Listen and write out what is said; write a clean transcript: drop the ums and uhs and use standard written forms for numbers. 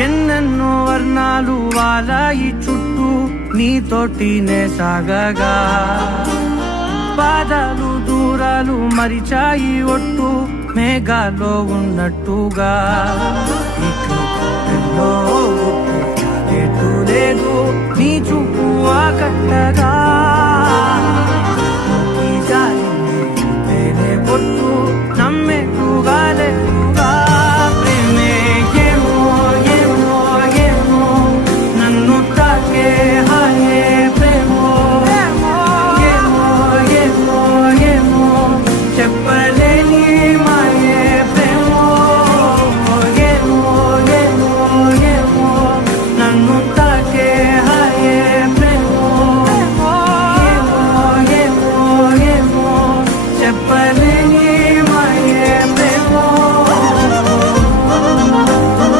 ఎన్నెన్నో వర్ణాలు వాలాయి చుట్టూ నీతోటినే సాగగా పాదాలు దూరాలు మరిచాయి ఒట్టు మేఘాలో ఉన్నట్టుగా ఇక